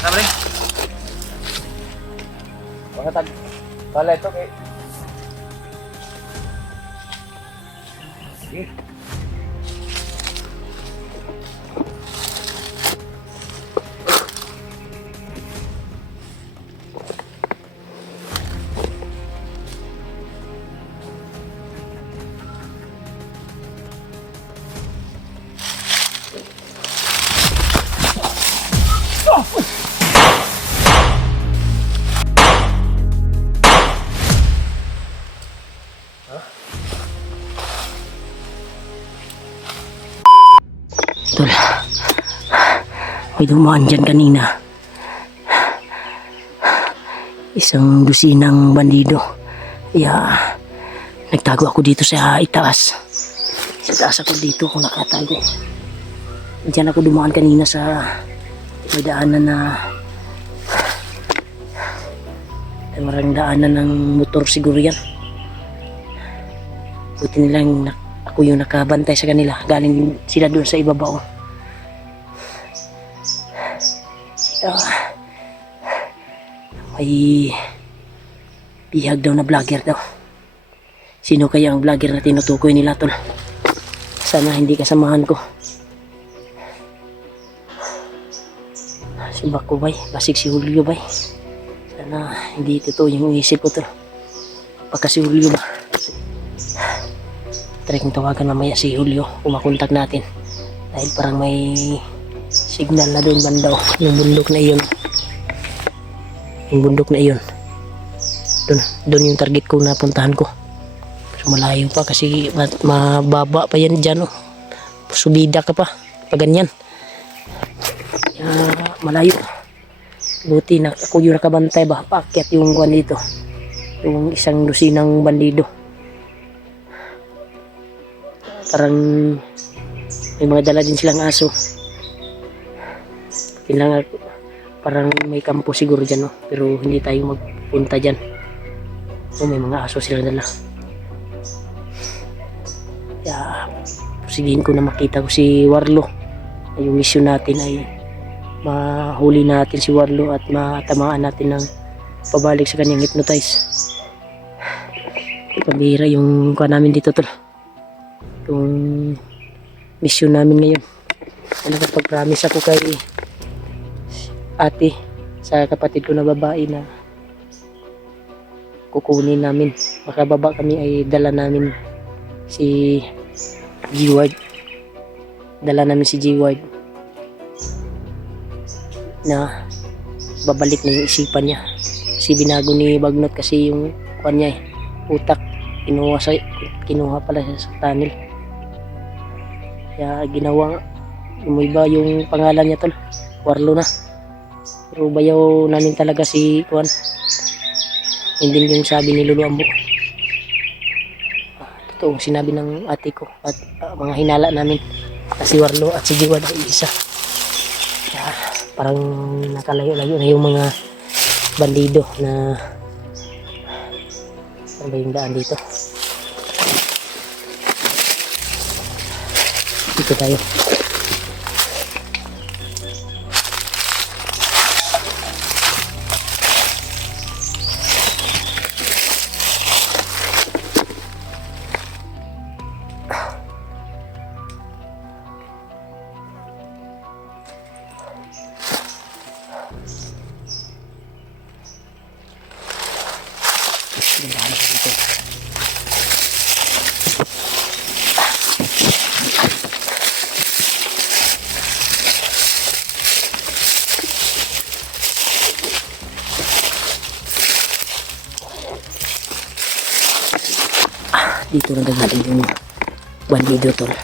Sabre. Mga tag. Bala ito kay. Sige. Tol, may dumaan dyan kanina. Isang dusinang bandido. Kaya nagtago ako dito sa itaas. Sa taas ako dito ako nakatago. Diyan ako dumaan kanina sa may daanan na marang daanan ng motor siguro yan. Buti nilang ako yung nakabantay sa kanila. Galing sila doon sa ibabaw. May bihag daw na vlogger daw. Sino kaya ang vlogger na tinutukoy nila, tol? Sana hindi kasamahan ko. Si Bako bay, basig si Julio bay. Sana hindi totoo yung isip ko, tol. Baka si Julio ba? Try kong tawagan mamaya si Julio kung makontak natin. Dahil parang may signal na doon bandaw. Yung bundok na iyon. Yung bundok na iyon. Doon yung target ko na puntahan ko. Pero malayo pa kasi mababa pa yan dyan. Oh. Subida ka pa. Pag ganyan. Malayo. Buti na ako yung nakabantay ba. Paakyat yung kuwan dito. Yung isang dusinang bandido. Parang may mga dala din silang aso. Kailangan parang may kampo siguro dyan, no? Pero hindi tayo magpunta dyan. May mga aso silang dala. Kaya pusigihin ko na makita ko si Warlo. Yung mission natin ay mahuli natin si Warlo at matamaan natin ng pabalik sa kanyang hypnotize. Pabira yung kuha namin dito, tol. Yung mission namin ngayon. Nakapag-promise ako kay ate sa kapatid ko na babae na kukunin namin. Makababa kami ay dala namin si G-Ward. Dala namin si G-Ward na babalik na yung isipan niya. Kasi binago ni Bagnot kasi yung kuwan niya utak. Kinuha pala siya sa tunnel. Kaya ginawa iba yung pangalan niya, tol. Warlo na. Pero bayaw namin talaga si Juan. Hindi yung sabi ni Lulu Ambo. Ito ang sinabi ng ate ko at mga hinala namin na si Warlo at si Jiwan ay isa. Kaya parang nakalayo-layo na yung mga bandido na ano ba yung daan dito? Dito tayo. Dito na gagaling yung bandido, tol. Ito.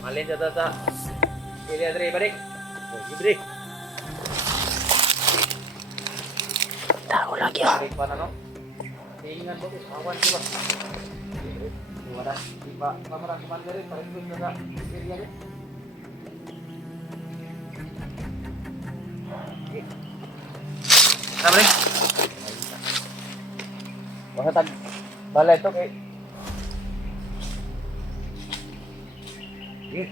Malin sa. Ili Andre balik. Libre. Tao lagi, oh. Balik pa na, no? Tingnan mo, awan diba? Wala, di pa pamarang commander rin, parang doon na area rin. Ano rin? Baka tag balay ito kay. Sige.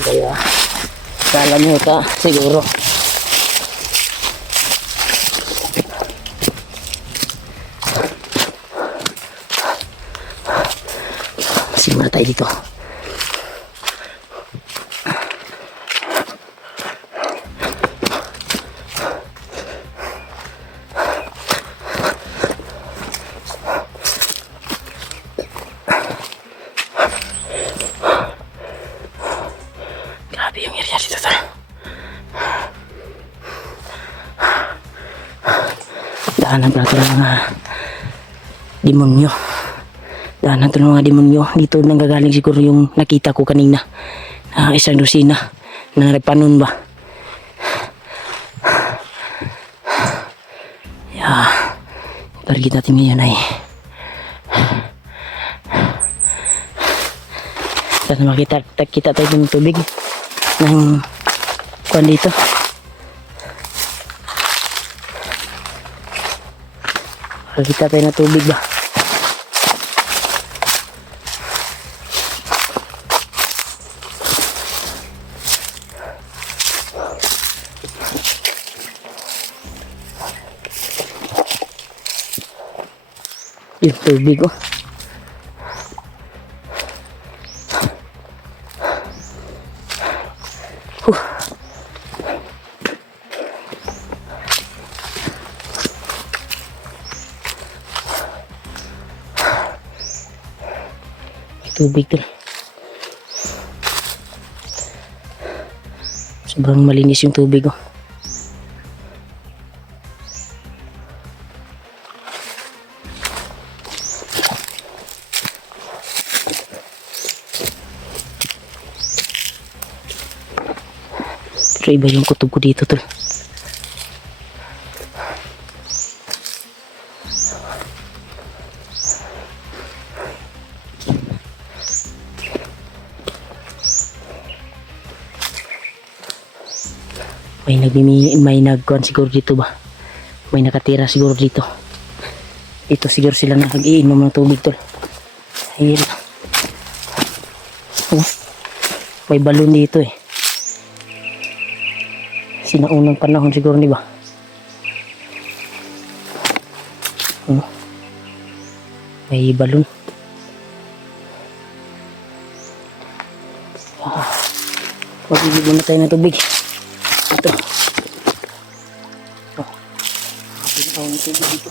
Kaya kala mo ka siguro. Simula tayo dito. Grabe yung area dito tol. Daanan pala ito ng mga demonyo. Daanan ito ng mga demonyo. Dito nanggagaling siguro yung nakita ko kanina. Isang dosina na repanon ba. Yeah. Target natin ngayon ay sana makita tayo ng tubig ng kuwan dito. Makita tayo ng tubig ba. Yung tubig oh. Tubig to. Sobrang malinis yung tubig oh. Pero iba yung kutob ko dito tol. May nagkuhan siguro dito ba? May nakatira siguro dito. Ito siguro sila nakag-iinom ng tubig tol. Ayun. Oh, may balon dito eh. Sinaunang panahon siguro di ba? Oh, may balon. Magbibigyan na tayo ng tubig. Ito. Oh. Pinakaw ng tubig dito.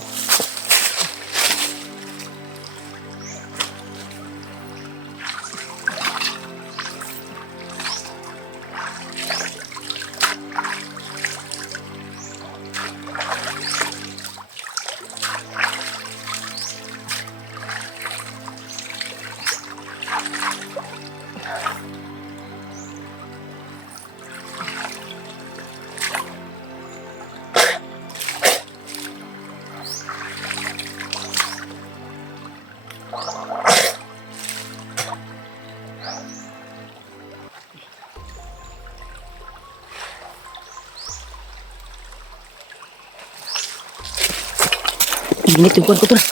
Init yung kuwan ko tol.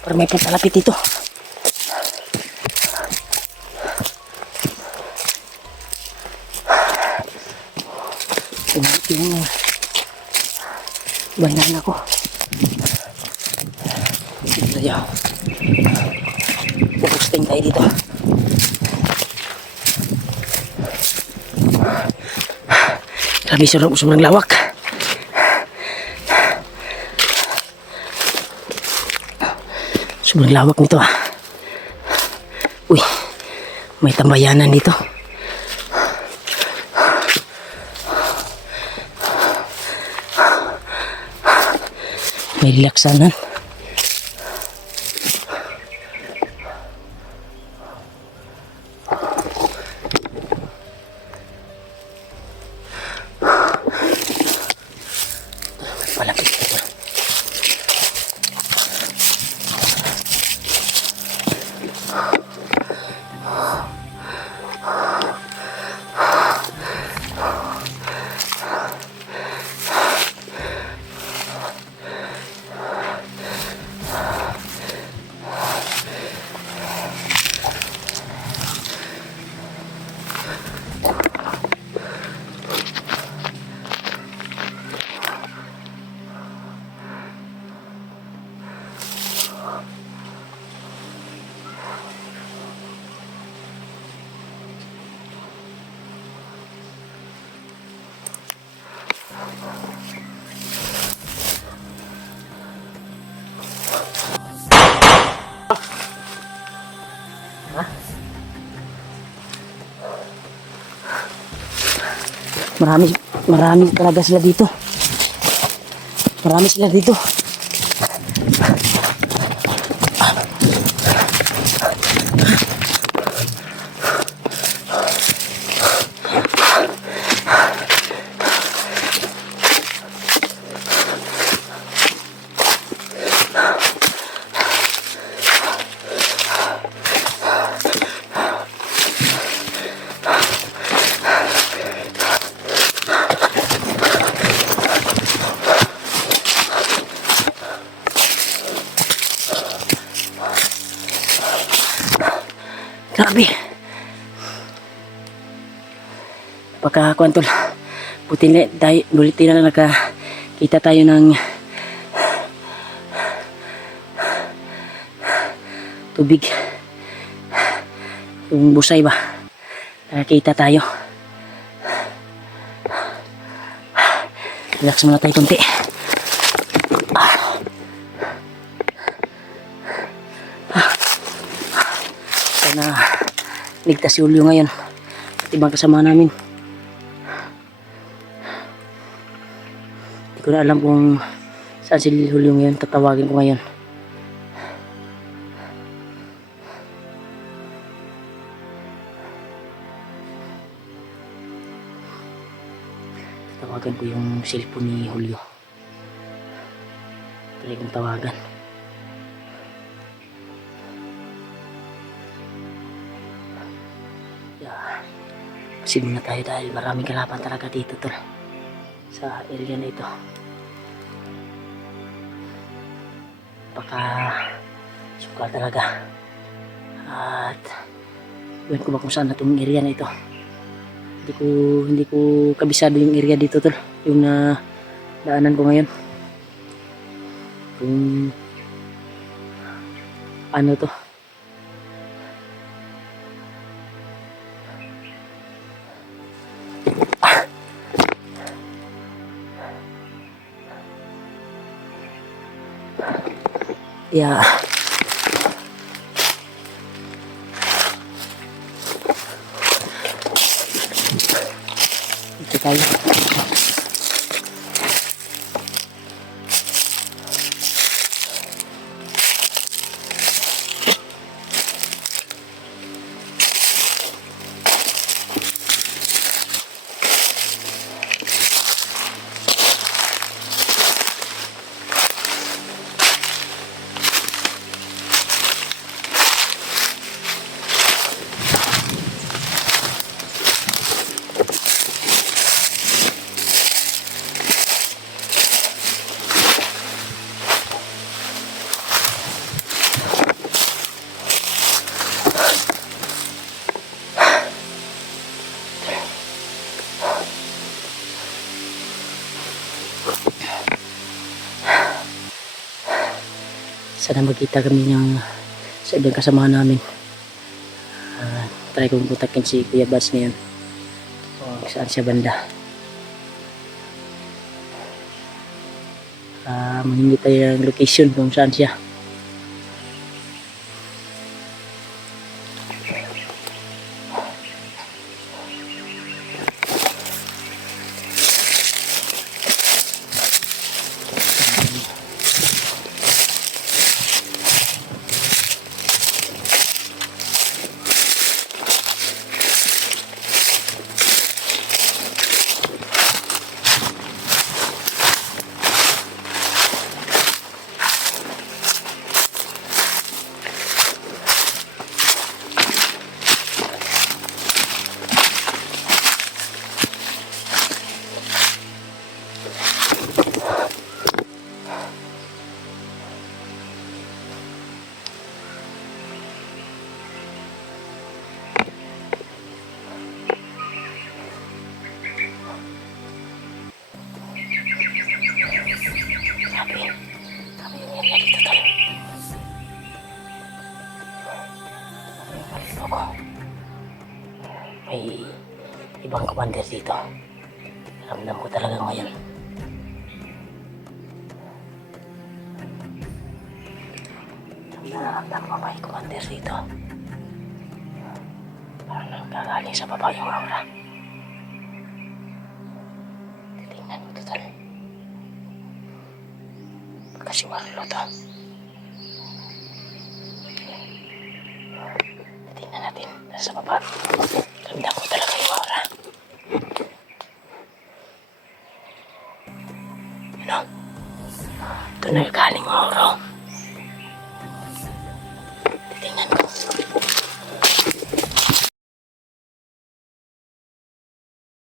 Para may pantalapit dito. Init yung bayan ako. Dito tayo. Pupusting tayo dito. Grabe sobrang lawak. Sobrang lawak nito ah. Uy, may tambayanan dito. may relaksanan. Palapit ito. Marami talaga sila dito. Marami sila dito. Grabe. Pagkakuan tol. Buti na lang nakakita tayo ng tubig. Yung busay ba? Nakakita tayo. Relax muna tayo konti. Sana ligtas si Julio ngayon at ibang kasama namin. Hindi ko na alam kung saan si Julio ngayon. Tatawagin ko ngayon. Tatawagan ko yung cellphone ni Julio. Try kong tawagan. Kasi muna tayo dahil maraming kalaban talaga dito tol sa area na ito. Baka suka talaga. At yun ko ba kung saan na itong area na ito. Hindi ko kabisado yung area dito tol. Yung daanan ko ngayon. Kung ano to. Yeah. Ito tayo. Sana magkita kami sa ibang kasama namin. Try kong kontakin si Kuya Bats na yun. Saan siya banda. Mahingi tayo ng location kung saan siya. may ibang commander dito. Ramdam ko talaga ngayon. Ramdam ko may commander dito. Parang nanggagaling sa baba yung aura. Titingnan mo total. Kasi marlo to. Tingnan natin nasa baba. Ramdam ko talaga yung aura. Ito na galing yung aura.